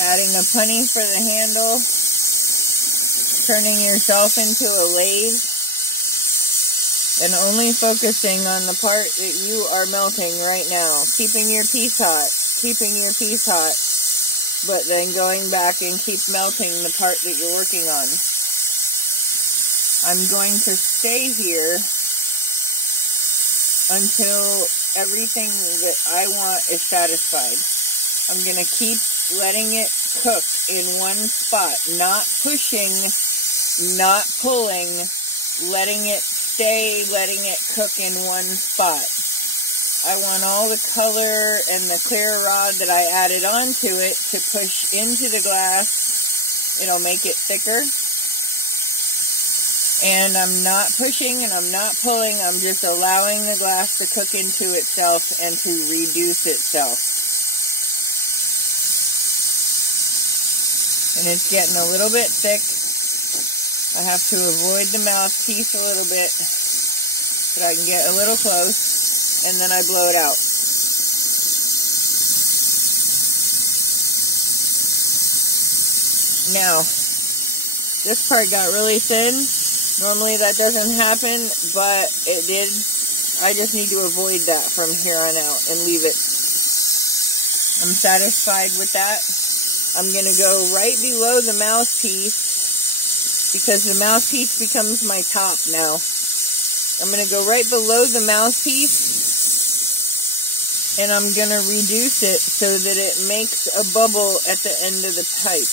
Adding a punny for the handle. Turning yourself into a lathe. And only focusing on the part that you are melting right now. Keeping your piece hot. Keeping your piece hot. But then going back and keep melting the part that you're working on. I'm going to stay here until everything that I want is satisfied. I'm going to keep letting it cook in one spot, not pushing, not pulling, letting it stay, letting it cook in one spot. I want all the color and the clear rod that I added onto it to push into the glass. It'll make it thicker. And I'm not pushing and I'm not pulling, I'm just allowing the glass to cook into itself and to reduce itself. And it's getting a little bit thick. I have to avoid the mouthpiece a little bit so I can get a little close, and then I blow it out. Now, this part got really thin. Normally that doesn't happen, but it did. I just need to avoid that from here on out and leave it. I'm satisfied with that. I'm going to go right below the mouthpiece because the mouthpiece becomes my top now. I'm going to go right below the mouthpiece and I'm going to reduce it so that it makes a bubble at the end of the pipe.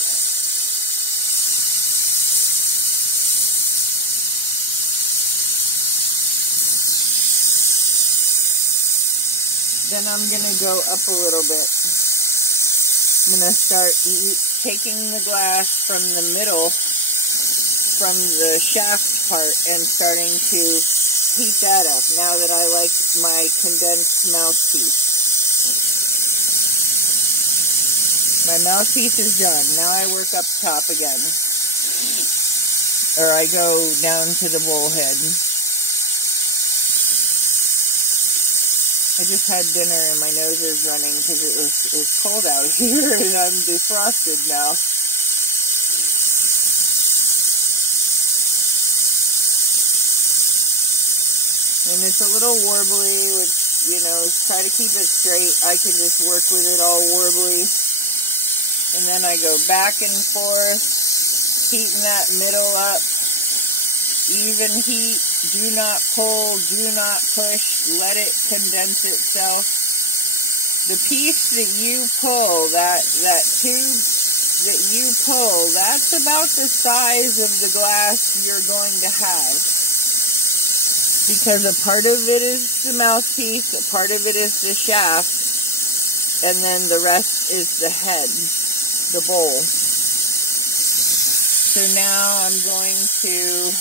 Then I'm going to go up a little bit. I'm going to start taking the glass from the middle, from the shaft part, and starting to heat that up now that I like my condensed mouthpiece. My mouthpiece is done. Now I work up top again. Or I go down to the bowl head. I just had dinner and my nose is running because it was cold out here and I'm defrosted now. And it's a little warbly, which, you know, try to keep it straight. I can just work with it all warbly. And then I go back and forth, heating that middle up. Even heat, do not pull, do not push, let it condense itself. The piece that you pull, that tube that you pull, that's about the size of the glass you're going to have. Because a part of it is the mouthpiece, a part of it is the shaft, and then the rest is the head, the bowl. So now I'm going to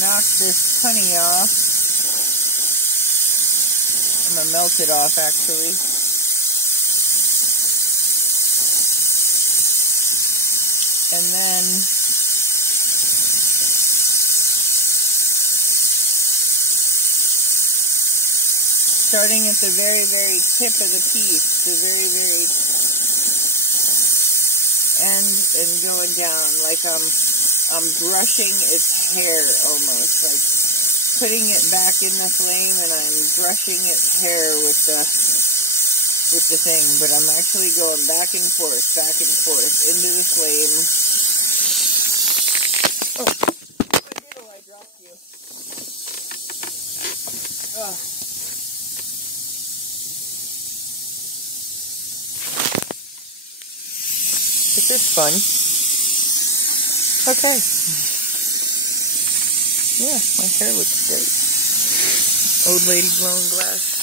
knock this honey off. I'm going to melt it off actually. And then starting at the very, very tip of the piece, the very, very end, and going down like I'm brushing its hair almost, like putting it back in the flame and I'm brushing its hair with the thing, but I'm actually going back and forth into the flame. Oh, I dropped you. Oh. This is fun. Okay. Yeah, my hair looks great. Old lady blowing glass.